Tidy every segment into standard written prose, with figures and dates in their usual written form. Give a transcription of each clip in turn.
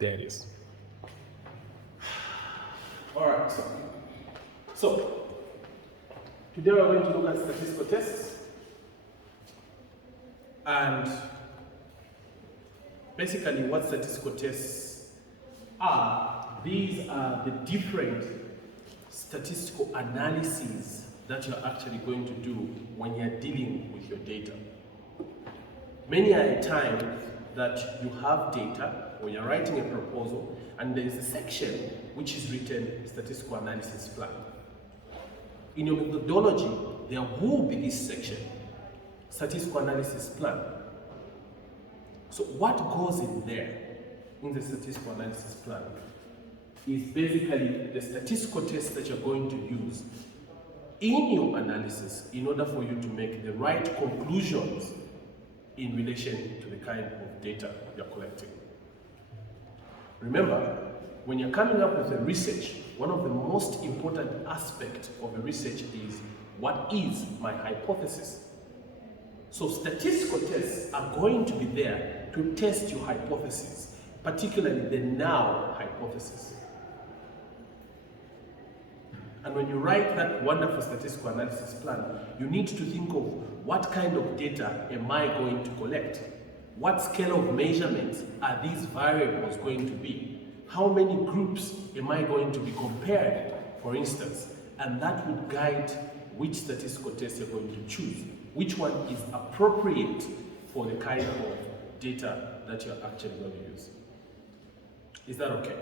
There it is. All right. So today we're going to look at statistical tests, and basically what statistical tests are. These are the different statistical analyses that you're actually going to do when you're dealing with your data. Many are a time that you have data or you're writing a proposal and there is a section which is written statistical analysis plan. In your methodology, there will be this section, statistical analysis plan. So what goes in there, in the statistical analysis plan, is basically the statistical tests that you're going to use in your analysis in order for you to make the right conclusions in relation to the kind of data you're collecting. Remember, when you're coming up with a research, one of the most important aspects of a research is what is my hypothesis? So statistical tests are going to be there to test your hypothesis, particularly the null hypothesis. And when you write that wonderful statistical analysis plan, you need to think of what kind of data am I going to collect? What scale of measurements are these variables going to be? How many groups am I going to be compared, for instance? And that would guide which statistical test you're going to choose, which one is appropriate for the kind of data that you're actually going to use. Is that okay?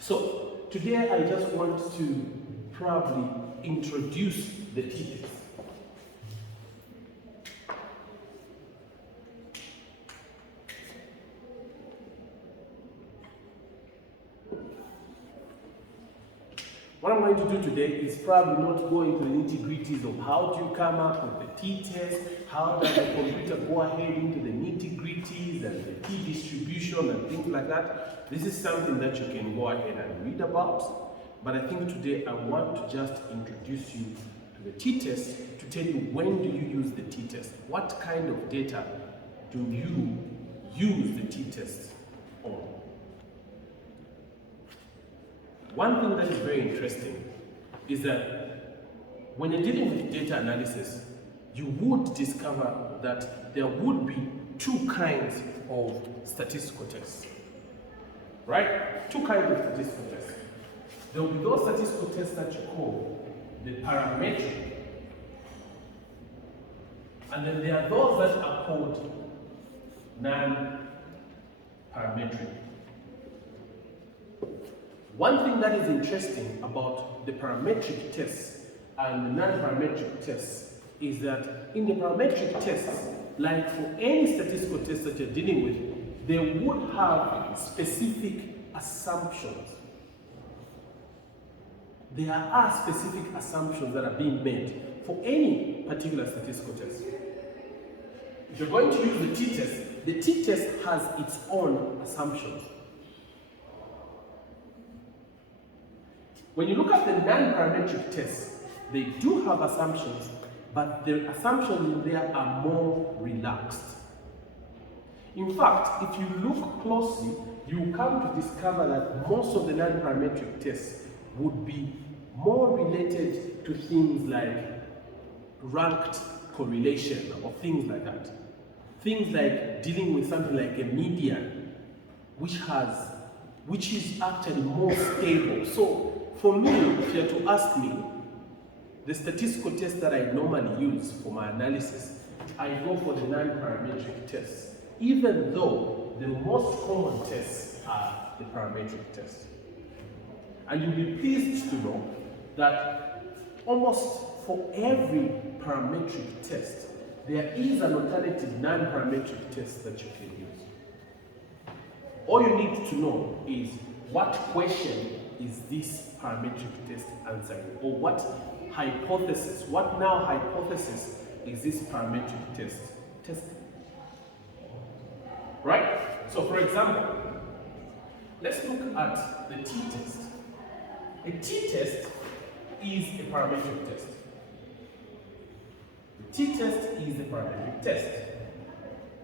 So today I just want to probably introduce the t-test. What I'm going to do today is probably not go into the nitty-gritties of how do you come up with the t-test, how does the computer go ahead into the nitty-gritties and the t-distribution and things like that. This is something that you can go ahead and read about, but I think today I want to just introduce you to the t-test to tell you when do you use the t-test, what kind of data do you use the t-test on. One thing that is very interesting is that when you're dealing with data analysis, you would discover that there would be two kinds of statistical tests, right? Two kinds of statistical tests. There will be those statistical tests that you call the parametric, and then there are those that are called nonparametric. One thing that is interesting about the parametric tests and the non-parametric tests is that in the parametric tests, like for any statistical test that you're dealing with, they would have specific assumptions. There are specific assumptions that are being made for any particular statistical test. If you're going to use the t-test has its own assumptions. When you look at the non-parametric tests, they do have assumptions, but the assumptions in there are more relaxed. In fact, if you look closely, you come to discover that most of the non-parametric tests would be more related to things like ranked correlation or things like that. Things like dealing with something like a median, which is actually more stable. So for me, if you are to ask me, the statistical test that I normally use for my analysis, I go for the non-parametric tests, even though the most common tests are the parametric tests. And you'll be pleased to know that almost for every parametric test, there is an alternative non-parametric test that you can use. All you need to know is what question is this parametric test answering, or what hypothesis, what null hypothesis is this parametric test testing? Right? So for example, let's look at the t-test. A t-test is a parametric test. The t-test is a parametric test.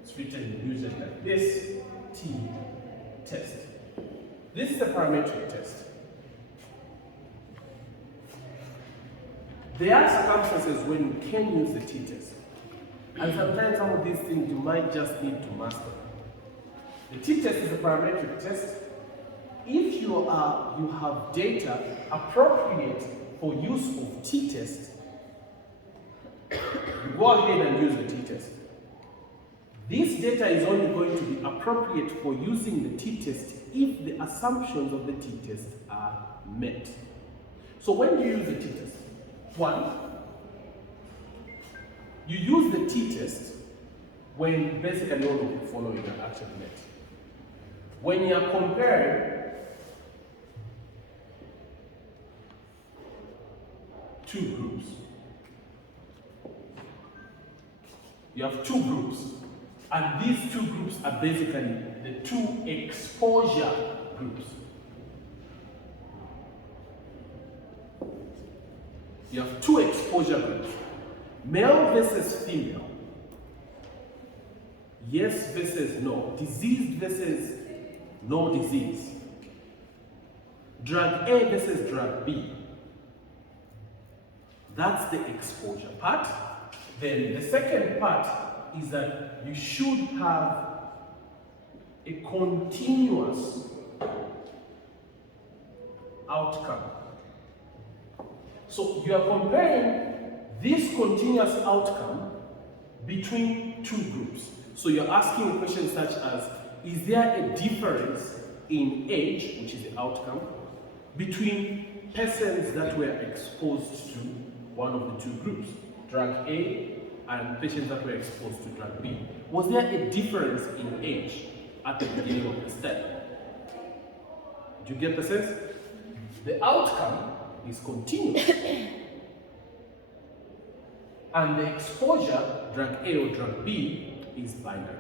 It's written usually like this, t test. This is a parametric test. There are circumstances when you can use the t-test. And sometimes some of these things you might just need to master. The t-test is a parametric test. If you have data appropriate for use of t-test, you go ahead and use the t-test. This data is only going to be appropriate for using the t-test if the assumptions of the t-test are met. So when you use the t-test, one, you use the t-test when basically all of the following are actually met. When you are comparing two groups, you have two groups, and these two groups are basically the two exposure groups. You have two exposure groups, male versus female, yes versus no, diseased versus no disease, drug A versus drug B. That's the exposure part. Then the second part is that you should have a continuous outcome. So you are comparing this continuous outcome between two groups. So you're asking a question such as, is there a difference in age, which is the outcome, between persons that were exposed to one of the two groups, drug A and patients that were exposed to drug B? Was there a difference in age at the beginning of the study? Do you get the sense? The outcome is continuous. And the exposure, drug A or drug B, is binary.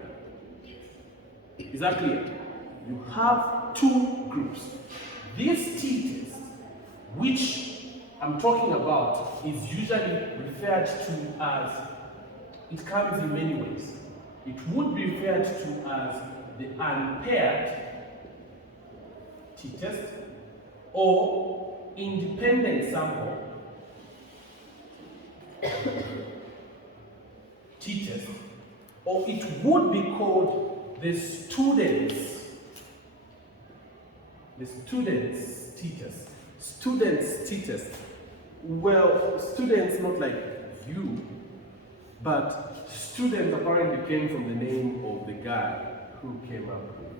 Is that clear? You have two groups. This t-test, which I'm talking about, is usually referred to as, it comes in many ways. It would be referred to as the unpaired t-test or independent sample t-test, or it would be called the student's t-test. Student's t-test. Well, students not like you, but student apparently came from the name of the guy who came up with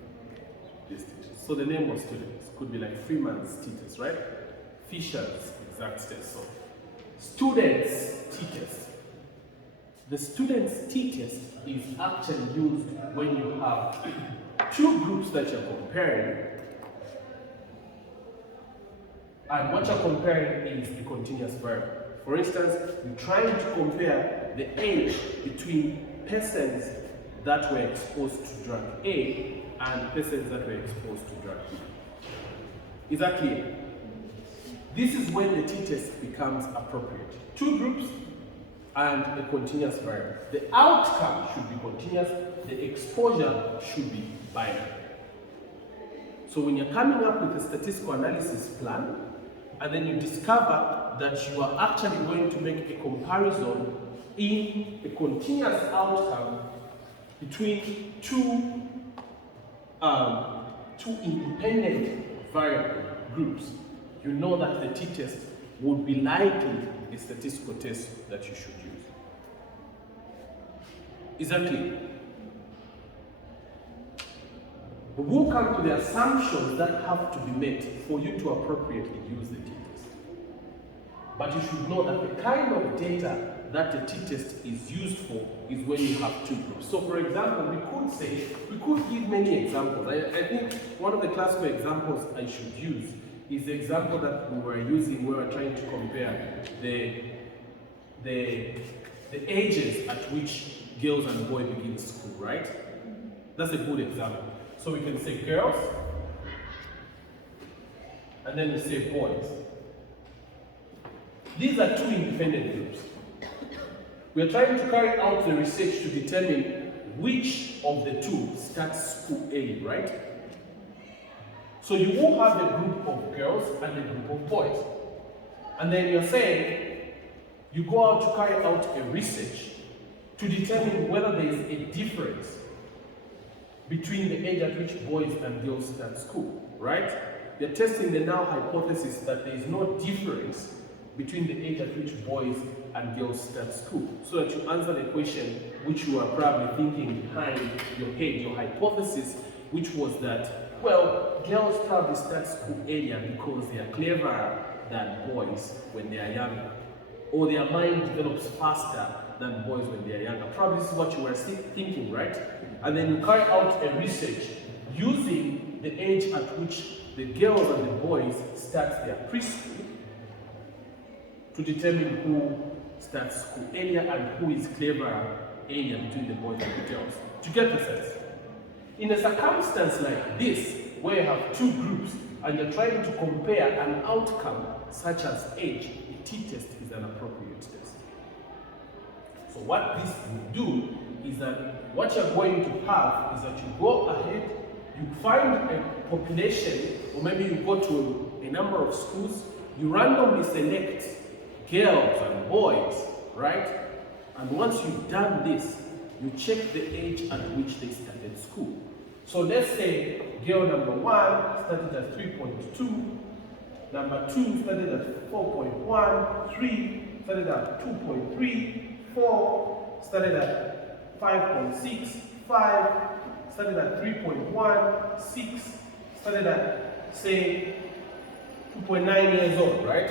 this t-test. So the name was students. Could be like Freeman's t-test, right? Fisher's exact test. So student's t-test. The student's t-test is actually used when you have two groups that you're comparing, and what you're comparing is the continuous variable. For instance, you're trying to compare the age between persons that were exposed to drug A and persons that were exposed to drug B. Is that clear? This is when the t-test becomes appropriate. Two groups and a continuous variable. The outcome should be continuous, the exposure should be binary. So when you're coming up with a statistical analysis plan, and then you discover that you are actually going to make a comparison in a continuous outcome between two independent variable groups, you know that the t-test would be likely a statistical test that you should use. Is that clear? We will come to the assumptions that have to be met for you to appropriately use the t-test. But you should know that the kind of data that the t-test is used for is when you have two groups. So for example, we could give many examples. I think one of the classical examples I should use is the example that we were using where we were trying to compare the ages at which girls and boys begin school, right? That's a good example. So we can say girls, and then we say boys. These are two independent groups. We are trying to carry out the research to determine which of the two starts school early, right? So you will have a group of girls and a group of boys. And then you're saying, you go out to carry out a research to determine whether there is a difference between the age at which boys and girls start school, right? You're testing the null hypothesis that there is no difference between the age at which boys and girls start school, so that you answer the question which you are probably thinking behind your head, your hypothesis, which was that, well, girls probably start school earlier because they are cleverer than boys when they are younger, or their mind develops faster than boys when they are younger. Probably this is what you were thinking, right? And then you carry out a research using the age at which the girls and the boys start their preschool to determine who starts school earlier and who is cleverer earlier between the boys and the girls. Do you get the sense? In a circumstance like this, where you have two groups and you're trying to compare an outcome such as age, a t-test is an appropriate test. So what this will do is that what you're going to have is that you go ahead, you find a population, or maybe you go to a number of schools, you randomly select girls and boys, right? And once you've done this, you check the age at which they started school. So let's say girl number 1 started at 3.2, number 2 started at 4.1, 3 started at 2.3, 4 started at 5.6, 5 started at 3.1, 6 started at, say, 2.9 years old, right?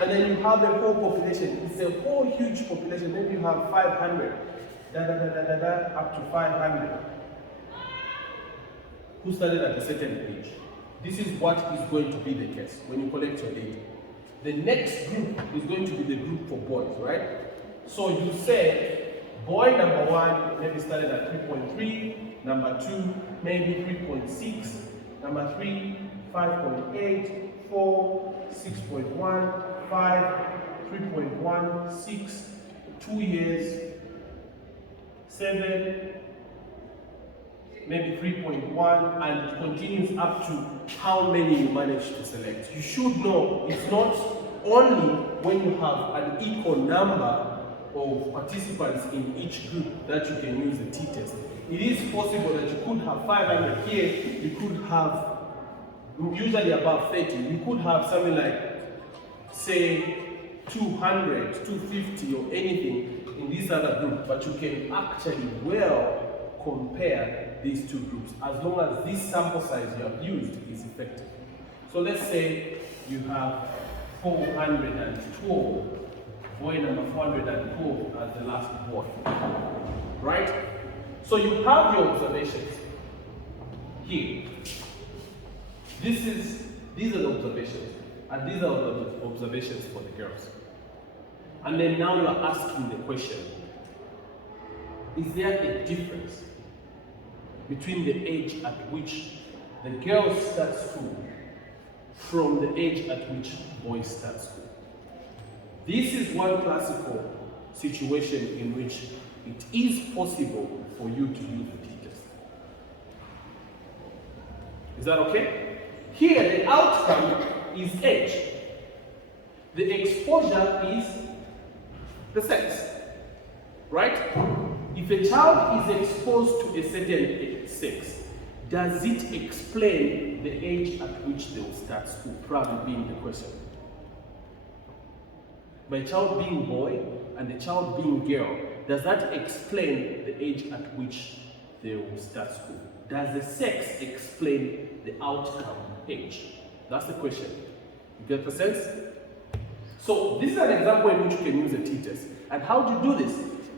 And then you have a whole population. It's a whole huge population. Maybe you have 500, up to 500, who started at a certain age. This is what is going to be the case when you collect your data. The next group is going to be the group for boys, right? So you say, boy number 1 maybe started at 3.3, number 2 maybe 3.6, number 3, 5.8, 4, 6.1, 5, 3.1, 6, 2 years, 7, maybe 3.1, and it continues up to how many you manage to select. You should know it's not only when you have an equal number of participants in each group that you can use the t-test. It is possible that you could have 500 here, you could have usually above 30, you could have something like, say, 200, 250 or anything in this other group, but you can actually well compare these two groups as long as this sample size you have used is effective. So let's say you have 412, boy number 412 as the last boy, right? So you have your observations here. These are the observations, and these are the observations for the girls. And then now you are asking the question, is there a difference between the age at which the girls start school from the age at which boys start school? This is one classical situation in which it is possible for you to use the t-test. Is that okay? Here, the outcome is age. The exposure is the sex, right? If a child is exposed to a certain sex, does it explain the age at which they will start school? Probably being the question. By a child being boy and the child being girl, does that explain the age at which they will start school? Does the sex explain the outcome age? That's the question. You get the sense? So this is an example in which you can use a t-test. And how do you do this?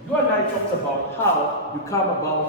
You and I talked about how you come about